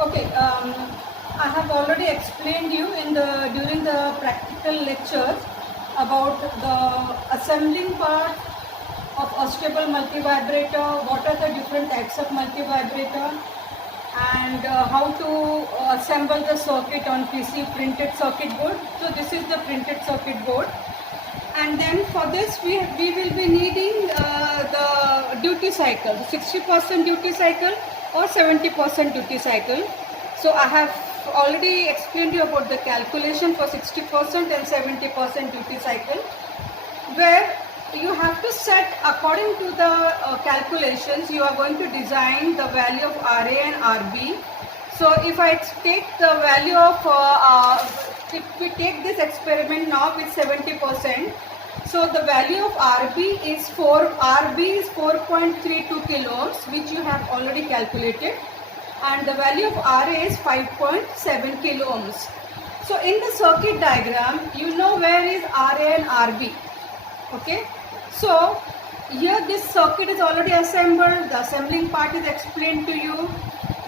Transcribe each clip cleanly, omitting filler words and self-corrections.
Okay, I have already explained you during the practical lectures about the assembling part of oscillable multivibrator, what are the different types of multivibrator, and how to assemble the circuit on PC printed circuit board. So this is the printed circuit board, and then for this we will be needing the duty cycle, 60% duty cycle or 70% duty cycle. So I have already explained you about the calculation for 60% and 70% duty cycle, where you have to set according to the calculations. You are going to design the value of RA and RB. So if I take the value of if we take this experiment now with 70%, so the value of RB is 4.32 kilo ohms, which you have already calculated, and the value of RA is 5.7 kilo ohms. So in the circuit diagram, you know where is RA and RB. Okay, so here this circuit is already assembled, the assembling part is explained to you.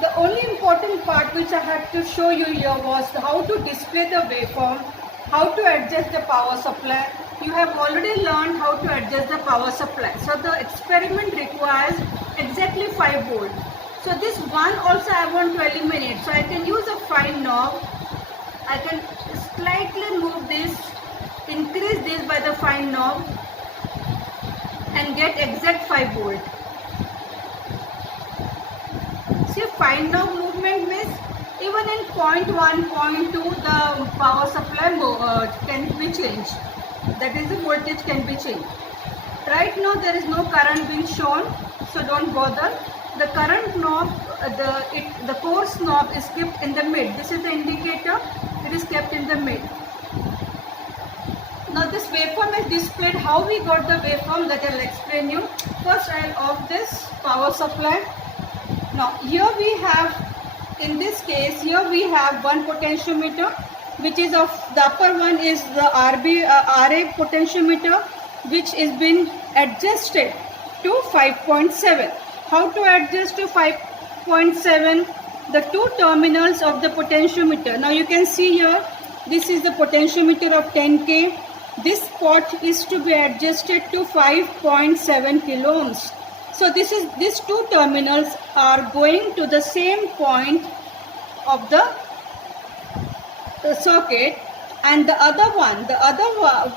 The only important part which I had to show you here was how to display the waveform, how to adjust the power supply. You have already learned how to adjust the power supply. So the experiment requires exactly 5 volts. So this one also I want to eliminate. So I can use a fine knob. I can slightly move this, increase this by the fine knob, and get exact 5 volt. See, fine knob movement means even in 0.1, 0.2 the power supply can be changed. That is, the voltage can be changed. Right now there is no current being shown, so don't bother. The current knob, the coarse knob is kept in the mid. This is the indicator, it is kept in the mid. Now this waveform is displayed. How we got the waveform, that I will explain you. First I will off this power supply. Now here we have, in this case, here we have one potentiometer, which is of the upper one is the RA potentiometer, which is been adjusted to 5.7. How to adjust to 5.7? The two terminals of the potentiometer. Now you can see here, this is the potentiometer of 10K. This pot is to be adjusted to 5.7 kilo ohms. So these two terminals are going to the same point of the circuit, and the other one, the other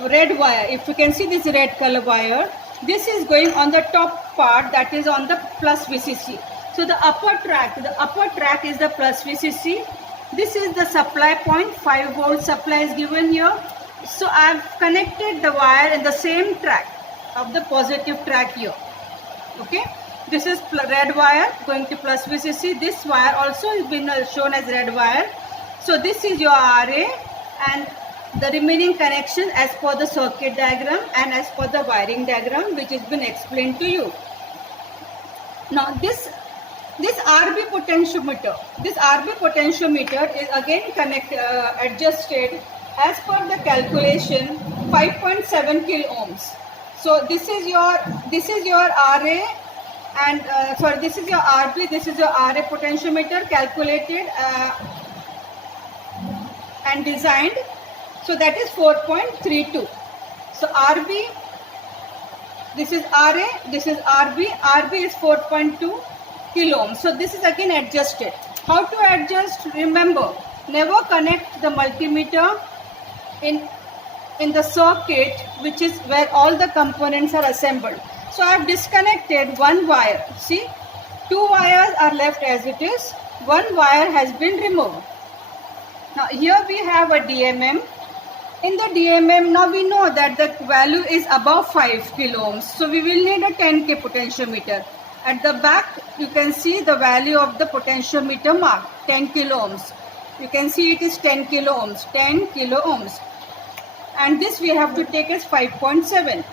red wire, if you can see this red color wire, this is going on the top part, that is on the plus VCC. So the upper track is the plus VCC. This is the supply point, 5 volt supply is given here. So I have connected the wire in the same track of the positive track here. Okay, this is red wire going to plus VCC. This wire also has been shown as red wire. So this is your RA, and the remaining connection as per the circuit diagram and as per the wiring diagram, which has been explained to you. Now this RB potentiometer is again adjusted as per the calculation 5.7 kilo ohms. So this is your RA, and this is your RB, this is your RA potentiometer calculated and designed. So that is 4.32. So RB, this is RA, this is RB. RB is 4.2 kilo ohms. So this is again adjusted. How to adjust? Remember, never connect the multimeter in the circuit which is where all the components are assembled. So I have disconnected one wire. See, 2 wires are left as it is. One wire has been removed. Now here we have a DMM. In the DMM, now we know that the value is above 5 kilo ohms. So we will need a 10K potentiometer. At the back, you can see the value of the potentiometer mark, 10 kilo ohms. You can see it is 10 kilo ohms, 10 kilo ohms. And this we have to take as 5.7.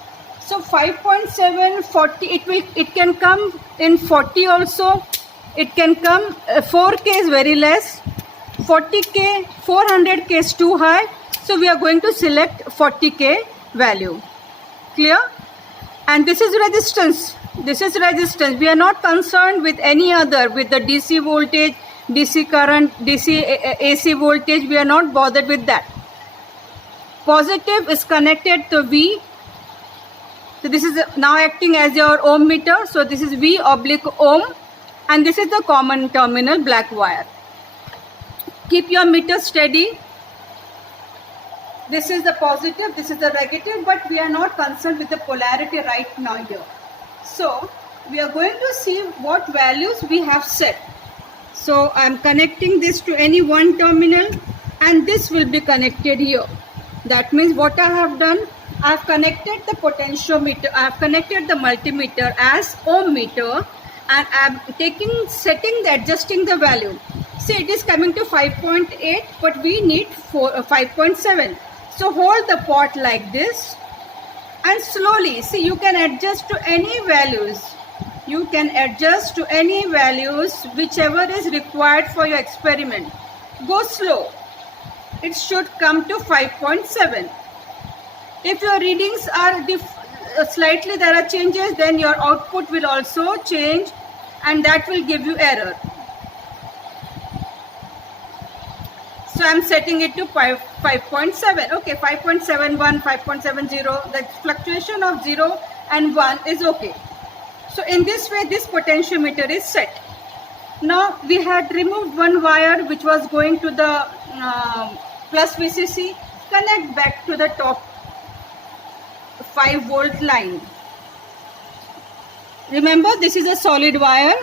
So 5.7, 40, it can come in 40 also. It can come, 4K is very less. 40K, 400K is too high. So we are going to select 40K value. Clear? And this is resistance. This is resistance. We are not concerned with any other, with the DC voltage, DC current, DC AC voltage, we are not bothered with that. Positive is connected to V. So this is now acting as your ohm meter. So this is V oblique ohm, and this is the common terminal black wire. Keep your meter steady. This is the positive, this is the negative, but we are not concerned with the polarity right now here. So we are going to see what values we have set. So I am connecting this to any one terminal, and this will be connected here. That means what I have done, I have connected the potentiometer, I have connected the multimeter as ohm meter, and I am setting the adjusting the value. See, it is coming to 5.8, but we need 5.7. So hold the pot like this and slowly, see, you can adjust to any values. You can adjust to any values whichever is required for your experiment. Go slow. It should come to 5.7. If your readings are slightly there are changes, then your output will also change, and that will give you error. So I am setting it to 5.7. Okay, 5.71, 5.70. The fluctuation of 0 and 1 is okay. So in this way, this potentiometer is set. Now we had removed one wire which was going to the plus VCC. Connect back to the top 5 volt line. Remember, this is a solid wire,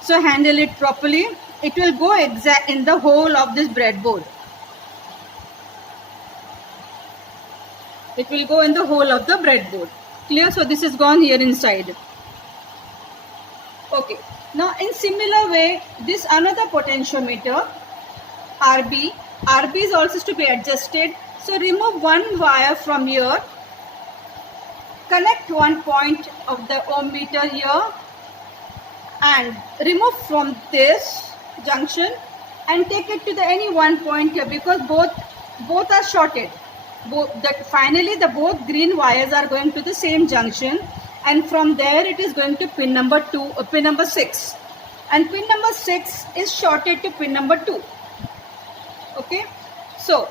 so handle it properly. It will go exact in the hole of this breadboard. It will go in the hole of the breadboard. Clear? So this is gone here inside. Okay. Now in similar way, this another potentiometer, RB. RB is also to be adjusted. So remove one wire from here. Connect one point of the ohm meter here, and remove from this junction and take it to the any one point here, because both are shorted. Finally the both green wires are going to the same junction, and from there it is going to pin number 6, and pin number 6 is shorted to pin number 2. Okay, so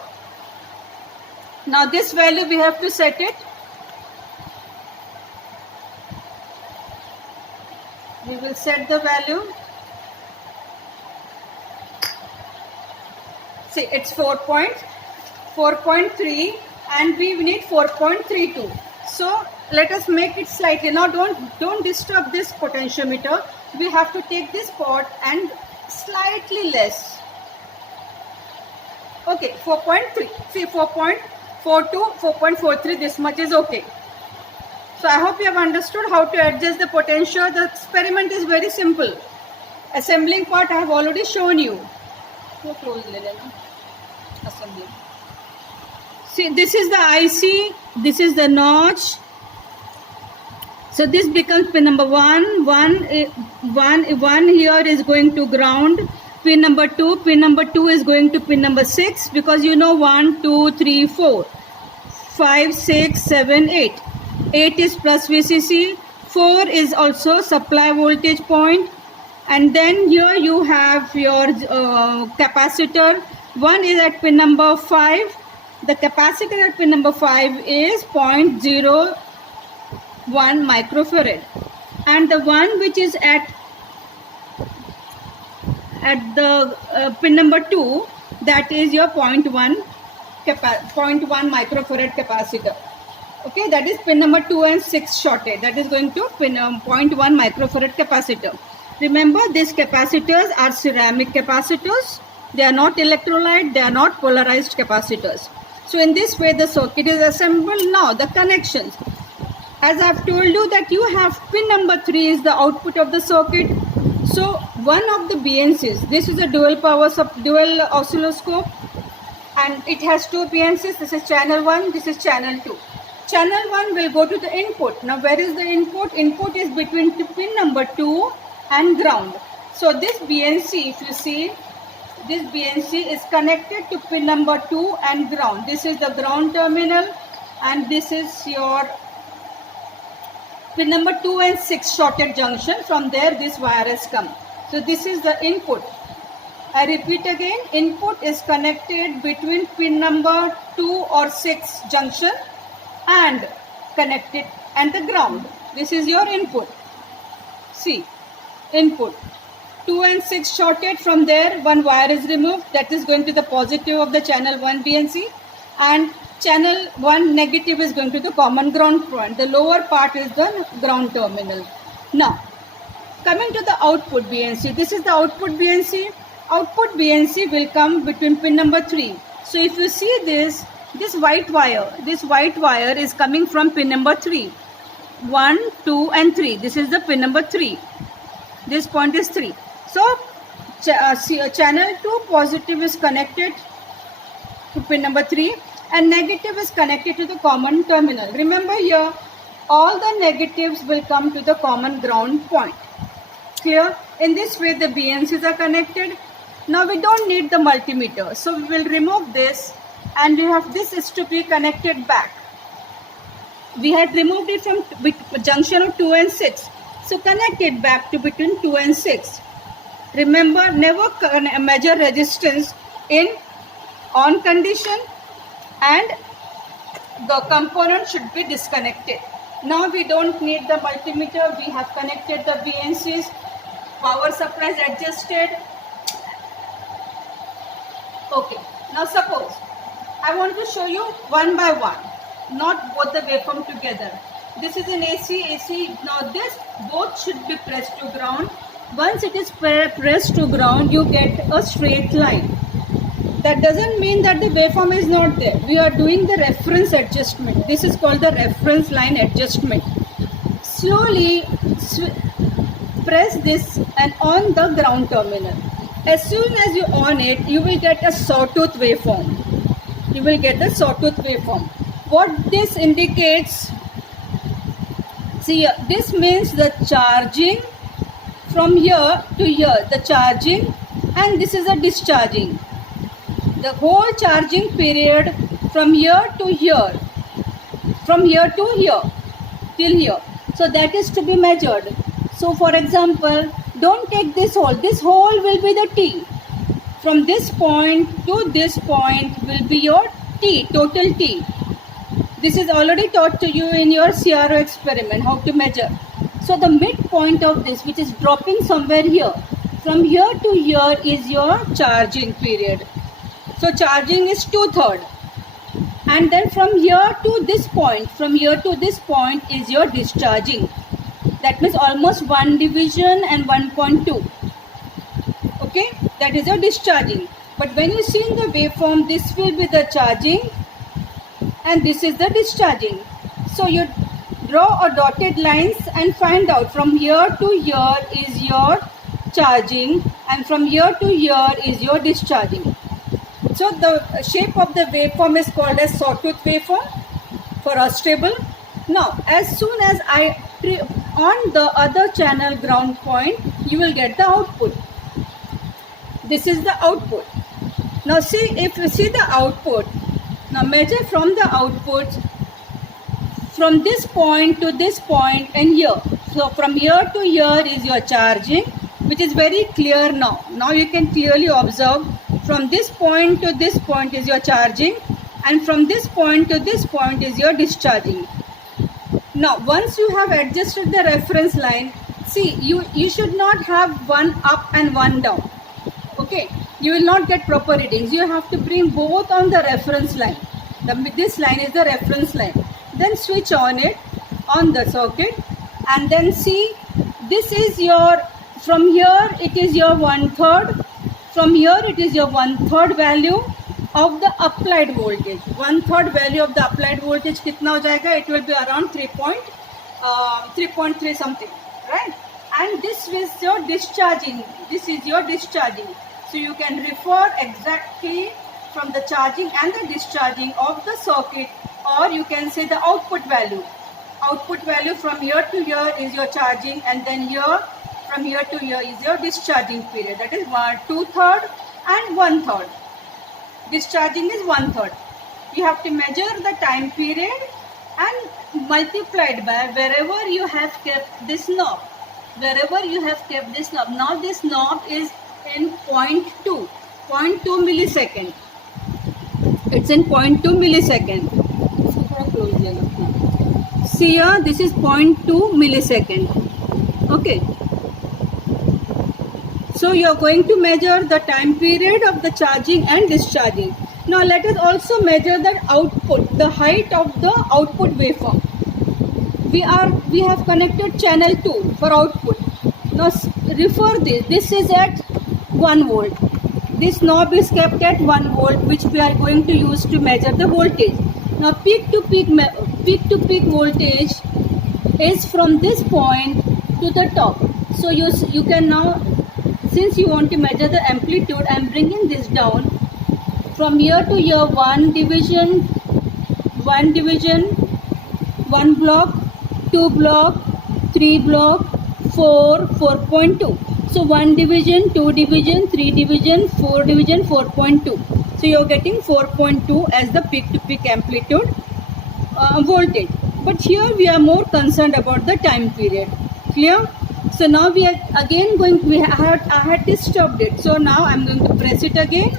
now this value we have to set it. We will set the value. See, it's 4.3 and we need 4.32. So let us make it slightly. Now don't disturb this potentiometer. We have to take this pot and slightly less. Okay, 4.3. See, 4.42, 4.43, this much is okay. So I hope you have understood how to adjust the potential. The experiment is very simple. Assembling part I have already shown you. So close assembly. See, this is the IC, this is the notch. So this becomes pin number 1. One here is going to ground. Pin number 2. Pin number 2 is going to pin number 6, because you know 1, 2, 3, 4, 5, 6, 7, 8. 8 is plus VCC. 4 is also supply voltage point. And then here you have your capacitor. One is at pin number 5. The capacitor at pin number 5 is 0.01 microfarad. And the one which is at the pin number 2, that is your 0.1 microfarad capacitor. Okay, that is pin number 2 and 6 shorted. That is going to pin 0.1 microfarad capacitor. Remember, these capacitors are ceramic capacitors. They are not electrolyte. They are not polarized capacitors. So in this way, the circuit is assembled. Now the connections. As I have told you that you have pin number 3 is the output of the circuit. So one of the BNCs, this is a dual oscilloscope, and it has two BNCs. This is channel 1, this is channel 2. Channel 1 will go to the input. Now where is the input? Input is between pin number 2 and ground. So this BNC, if you see, this BNC is connected to pin number 2 and ground. This is the ground terminal, and this is your pin number 2 and 6 shorted junction. From there this wire has come. So this is the input. I repeat again, input is connected between pin number 2 or 6 junction and connected and the ground. This is your input. See, input 2 and 6 shorted, from there one wire is removed, that is going to the positive of the channel 1 BNC, and channel 1 negative is going to the common ground point. The lower part is the ground terminal. Now coming to the output BNC, this is the output BNC. Output BNC will come between pin number 3. So if you see this white wire is coming from pin number 3. 1, 2 and 3. This is the pin number 3. This point is 3. So channel 2 positive is connected to pin number 3 and negative is connected to the common terminal. Remember here, all the negatives will come to the common ground point. Clear? In this way the BNCs are connected. Now we don't need the multimeter, so we will remove this, and we have this is to be connected back. We had removed it from junction of 2 and 6, so connect it back to between 2 and 6. Remember, never measure resistance in on condition, and the component should be disconnected. Now we don't need the multimeter, we have connected the BNCs, power supply is adjusted. Okay, now suppose I want to show you one by one, not both the waveform together. This is an AC. Now this both should be pressed to ground. Once it is pressed to ground, you get a straight line. That doesn't mean that the waveform is not there. We are doing the reference adjustment. This is called the reference line adjustment. Slowly press this and on the ground terminal. As soon as you on it, you will get a sawtooth waveform. You will get the sawtooth waveform. What this indicates, see, this means the charging from here to here, the charging, and this is a discharging. The whole charging period from here to here, from here to here, till here. So that is to be measured. So for example, don't take this hole. This hole will be the T. From this point to this point will be your T, total T. This is already taught to you in your CRO experiment, how to measure. So the midpoint of this, which is dropping somewhere here, from here to here is your charging period. So charging is 2/3. And then from here to this point, is your discharging. That means almost 1 division and 1.2. Okay, that is your discharging. But when you see in the waveform, this will be the charging and this is the discharging. So you draw a dotted lines and find out from here to here is your charging and from here to here is your discharging. So the shape of the waveform is called as sawtooth waveform for unstable. Now as soon as I on the other channel ground point, you will get the output. This is the output. Now see, if you see the output, now measure from the output from this point to this point and here. So from here to here is your charging, which is very clear now. Now you can clearly observe from this point to this point is your charging and from this point to this point is your discharging. Now once you have adjusted the reference line, see, you should not have one up and one down. Okay, you will not get proper readings. You have to bring both on the reference line. This line is the reference line. Then switch on it on the circuit and then see, this is your, from here it is your 1/3, from here it is your 1/3 value of the applied voltage. 1/3 value of the applied voltage kitna ho jayega? It will be around 3.3 something, right? And this is your discharging. This is your discharging. So you can refer exactly from the charging and the discharging of the circuit, or you can say the output value. Output value from here to here is your charging, and then here from here to here is your discharging period. That is 2/3 and 1/3. Discharging is 1/3. You have to measure the time period and multiplied by wherever you have kept this knob. wherever you have kept this knob. Now this knob is in 0.2 millisecond. It's in 0.2 millisecond. See here, this is 0.2 millisecond. Okay. So you are going to measure the time period of the charging and discharging. Now let us also measure the output, the height of the output waveform. We have connected channel 2 for output. Now refer this. This is at 1 volt. This knob is kept at 1 volt, which we are going to use to measure the voltage. Now peak to peak voltage is from this point to the top. So you can now, since you want to measure the amplitude, I am bringing this down from here to here. 1 division, 1 block, 2 block, 3 block, 4, 4.2. So 1 division, 2 division, 3 division, 4 division, 4.2. So you are getting 4.2 as the peak to peak amplitude voltage. But here we are more concerned about the time period. Clear? So now we are again going, I had disturbed it. So now I am going to press it again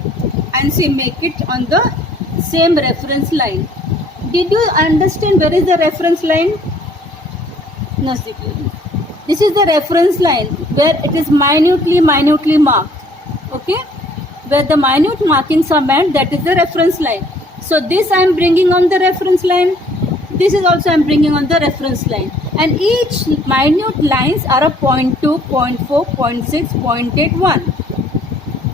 and see, make it on the same reference line. Did you understand where is the reference line? This is the reference line where it is minutely marked. Okay? Where the minute markings are made, that is the reference line. So this I am bringing on the reference line. This is also I am bringing on the reference line. And each minute lines are a 0.2, 0.4, 0.6, 0.8,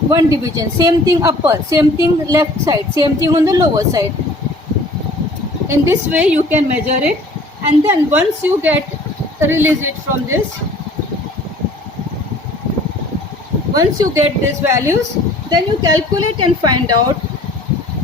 1 division. Same thing upper, same thing left side, same thing on the lower side. In this way you can measure it, and then once you release it from this, once you get these values, then you calculate and find out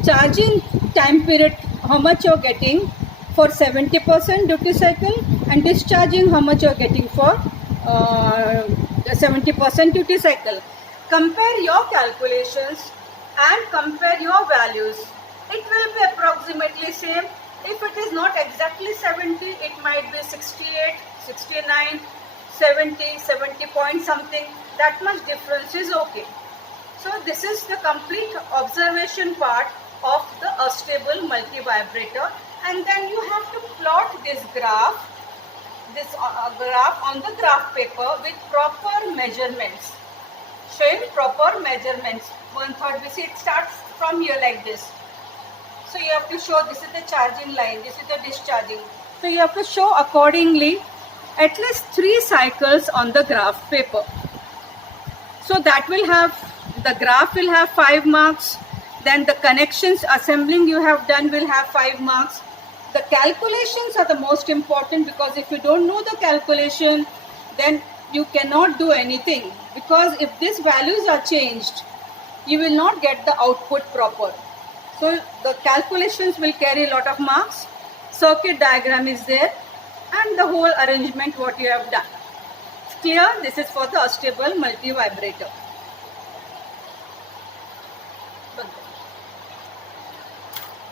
charging time period, how much you are getting for 70% duty cycle, and discharging how much you are getting for 70% duty cycle. Compare your calculations and compare your values. It will be approximately same. If it is not exactly 70, it might be 68, 69, 70, 70 point something. That much difference is okay. So this is the complete observation part of the astable multi-vibrator, and then you have to plot this graph, graph on the graph paper with proper measurements, showing proper measurements. 1/3 we see it starts from here like this. So you have to show this is the charging line, this is the discharging. So you have to show accordingly at least 3 cycles on the graph paper. So that will have, the graph will have 5 marks. Then the connections assembling you have done will have 5 marks. The calculations are the most important, because if you don't know the calculation, then you cannot do anything. Because if these values are changed, you will not get the output proper. So the calculations will carry a lot of marks. Circuit diagram is there, and the whole arrangement what you have done. Clear? This is for the astable multi-vibrator.